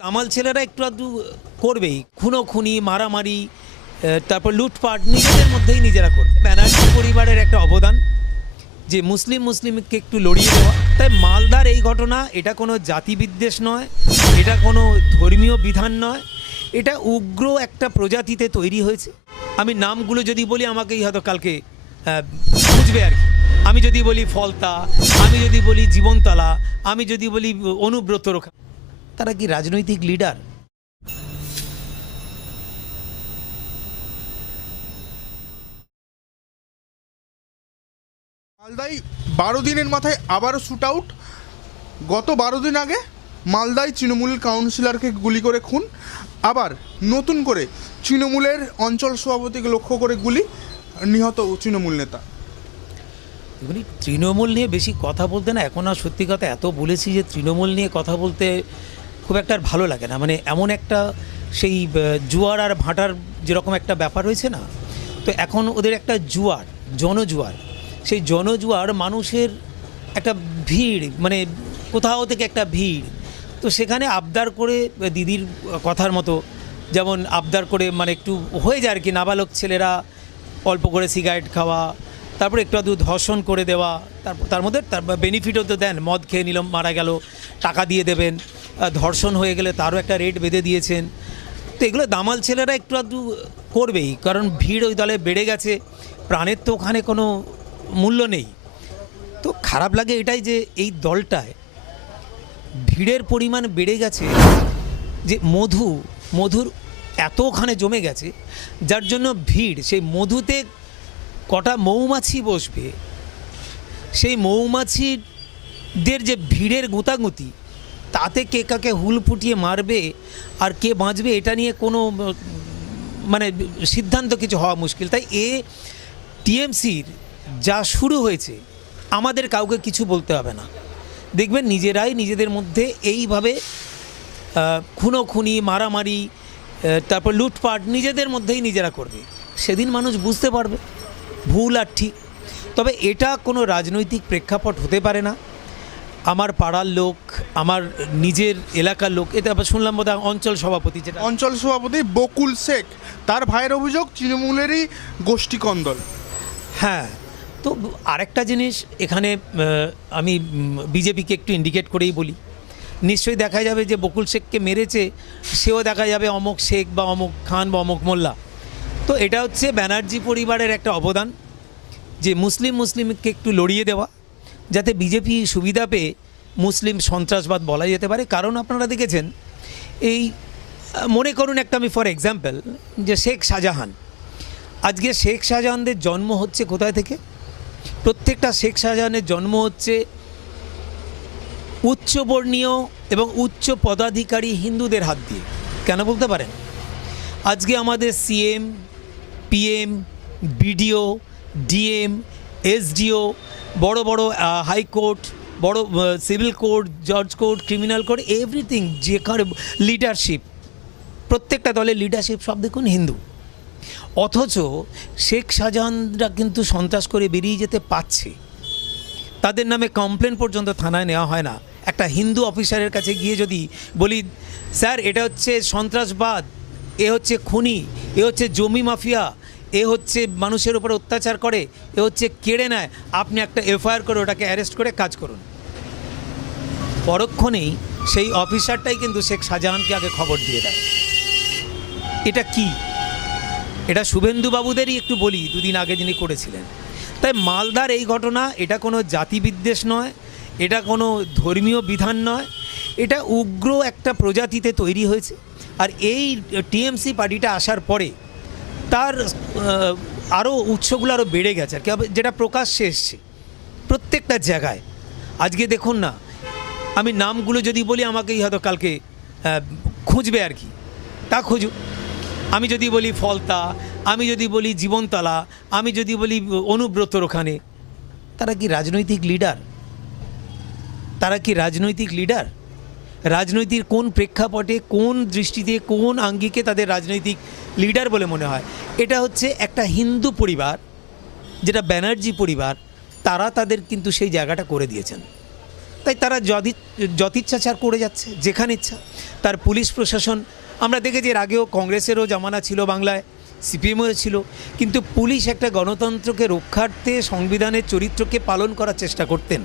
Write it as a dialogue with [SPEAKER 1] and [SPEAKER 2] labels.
[SPEAKER 1] দামাল ছেলেরা একটু আধটু করবেই। খুনো খুনি মারামারি তারপর লুটপাট, নিজেদের মধ্যেই নিজেরা করবে। ব্যানার্জি পরিবারের একটা অবদান, যে মুসলিম মুসলিমকে একটু লড়িয়ে দেওয়া। তাই মালদার এই ঘটনা, এটা কোনো জাতিবিদ্বেষ নয়, এটা কোনো ধর্মীয় বিধান নয়, এটা উগ্র একটা প্রজাতিতে তৈরি হয়েছে। আমি নামগুলো যদি বলি, আমাকেই হয়তো কালকে বুঝবে আর কি। আমি যদি বলি ফলতা, আমি যদি বলি জীবনতলা, আমি যদি বলি অনুব্রত রক্ষা তারা কি রাজনৈতিক লিডার?
[SPEAKER 2] মালদায় বারো দিনের মাথায় আবারও শ্যুট আউট গত বারো দিন আগে মালদায় তৃণমূল কাউন্সিলরকে গুলি করে খুন। আবার নতুন করে তৃণমূলের অঞ্চল সভাপতিকে লক্ষ্য করে গুলি নিহত তৃণমূল নেতা।
[SPEAKER 1] এগুলি তৃণমূল নিয়ে বেশি কথা বলতে না এখন আর সত্যি কথা এত বলেছি যে তৃণমূল নিয়ে কথা বলতে খুব একটা আর ভালো লাগে না। মানে এমন একটা সেই জুয়ার আর ভাঁটার যেরকম একটা ব্যাপার হয়েছে না, তো এখন ওদের একটা জুয়ার, জনজুয়ার। সেই জনজুয়ার মানুষের একটা ভিড় মানে কোথাও থেকে একটা ভিড়। তো সেখানে আবদার করে দিদির কথার মতো, যেমন আবদার করে মানে একটু হয়ে যায় আর কি, নাবালক ছেলেরা অল্প করে সিগারেট খাওয়া, তারপর একটু আধটু ধর্ষণ করে দেওয়া, তারপর, তার মধ্যে তার বেনিফিটও তো দেন, মদ খেয়ে নিলাম মারা গেল, টাকা দিয়ে দেবেন। ধর্ষণ হয়ে গেলে তারও একটা রেট বেঁধে দিয়েছেন। তো এগুলো দামাল ছেলেরা একটু আধটু করবেই, কারণ ভিড় ওই দলে বেড়ে গেছে, প্রাণের তো ওখানে কোনো মূল্য নেই। তো খারাপ লাগে এটাই যে এই দলটায় ভিড়ের পরিমাণ বেড়ে গেছে, যে মধু, মধুর এত ওখানে জমে গেছে, যার জন্য ভিড়, সেই মধুতে কটা মৌমাছি বসবে, সেই মৌমাছিদের যে ভিড়ের গুঁতাগুঁতি তাতে কে কাকে হুল ফুটিয়ে মারবে আর কে বাঁচবে এটা নিয়ে কোনো মানে সিদ্ধান্ত কিছু হওয়া মুশকিল। তাই এ টিএমসির যা শুরু হয়েছে আমাদের কাউকে কিছু বলতে হবে না। দেখবেন নিজেরাই নিজেদের মধ্যে এইভাবে আহ, খুনোখুনি মারামারি তারপর লুটপাট নিজেদের মধ্যেই নিজেরা করবে। সেদিন মানুষ বুঝতে পারবে ভুল আর ঠিক। তবে এটা কোনো রাজনৈতিক প্রেক্ষাপট হতে পারে না। আমার পাড়ার লোক আমার নিজের এলাকার লোক এটা আবার শুনলাম বোধহয় অঞ্চল সভাপতি যেটা।
[SPEAKER 2] অঞ্চল সভাপতি বকুল শেখ তার ভাইয়ের অভিযোগ তৃণমূলেরই গোষ্ঠী কন্দল
[SPEAKER 1] হ্যাঁ তো আরেকটা জিনিস এখানে আমি বিজেপিকে একটু ইন্ডিকেট করেই বলি। নিশ্চয়ই দেখা যাবে যে বকুল শেখকে মেরেছে সেও দেখা যাবে অমুক শেখ বা অমুক খান বা অমুক মোল্লা। তো এটা হচ্ছে ব্যানার্জি পরিবারের একটা অবদান যে মুসলিম মুসলিমকে একটু লড়িয়ে দেওয়া। যাতে বিজেপি সুবিধা পেয়ে মুসলিম সন্ত্রাসবাদ বলা যেতে পারে। কারণ আপনারা দেখেছেন, এই মনে করুন একটা আমি ফর এক্সাম্পল যে শেখ শাহজাহান। আজকে শেখ শাহজাহানদের জন্ম হচ্ছে কোথায় থেকে? প্রত্যেকটা শেখ শাহজাহানের জন্ম হচ্ছে উচ্চবর্ণীয় এবং উচ্চ পদাধিকারী হিন্দুদের হাত দিয়ে। কেন বলতে পারেন? আজকে আমাদের CM, PM, BDO, DM, SDO বড় বড় হাইকোর্ট বড় সিভিল কোর্ট জজ কোর্ট ক্রিমিনাল কোর্ট এভরিথিং যেখানে লিডারশিপ প্রত্যেকটা দলের লিডারশিপ সব দেখুন হিন্দু। অথচ শেখ শাহজাহানরা কিন্তু সন্ত্রাস করে বেরিয়ে যেতে পারছে। তাদের নামে কমপ্লেন পর্যন্ত থানায় নেওয়া হয় না। একটা হিন্দু অফিসারের কাছে গিয়ে যদি বলি, স্যার, এটা হচ্ছে সন্ত্রাসবাদ, এ হচ্ছে খুনি, এ হচ্ছে জমি মাফিয়া এ হচ্ছে মানুষের উপর অত্যাচার করে, এ হচ্ছে কেড়ে নেয়। আপনি একটা এফআইআর করে ওটাকে অ্যারেস্ট করে কাজ করুন। পরক্ষণেই সেই অফিসারটাই কিন্তু শেখ শাহজাহানকে আগে খবর দিয়ে দেয়। এটা কি? এটা শুভেন্দুবাবুদেরই একটু বলি, দুদিন আগে যিনি করেছিলেন। তাই মালদার এই ঘটনা, এটা কোনো জাতিবিদ্বেষ নয়, এটা কোনো ধর্মীয় বিধান নয়, এটা উগ্র একটা প্রজাতিতে তৈরি হয়েছে। আর এই টিএমসি পার্টিটা আসার পরে তার আরও উৎসগুলো আরও বেড়ে গেছে আর কি। যেটা প্রকাশ্যে এসছে প্রত্যেকটা জায়গায়। আজকে দেখুন না, আমি নামগুলো যদি বলি আমাকেই হয়তো কালকে খুঁজবে আর কি। তা খুঁজুক। আমি যদি বলি ফলতা, আমি যদি বলি জীবনতলা, আমি যদি বলি অনুব্রতর ওখানে, তারা কি রাজনৈতিক লিডার তারা কি রাজনৈতিক লিডার রাজনৈতিক কোন প্রেক্ষাপটে, কোন দৃষ্টিতে, কোন আঙ্গিকে তাদের রাজনৈতিক লিডার বলে মনে হয়? এটা হচ্ছে একটা হিন্দু পরিবার, যেটা ব্যানার্জি পরিবার, তারা তাদের কিন্তু সেই জায়গাটা করে দিয়েছেন। তাই তারা যদি যতিচ্ছাচার করে যাচ্ছে, যেখানে ইচ্ছা। তার পুলিশ প্রশাসন, আমরা দেখেছি এর আগেও কংগ্রেসেরও জামানা ছিল বাংলায়, সিপিএমও ছিল, কিন্তু পুলিশ একটা গণতন্ত্রকে রক্ষার্থে, সংবিধানের চরিত্রকে পালন করার চেষ্টা করতেন।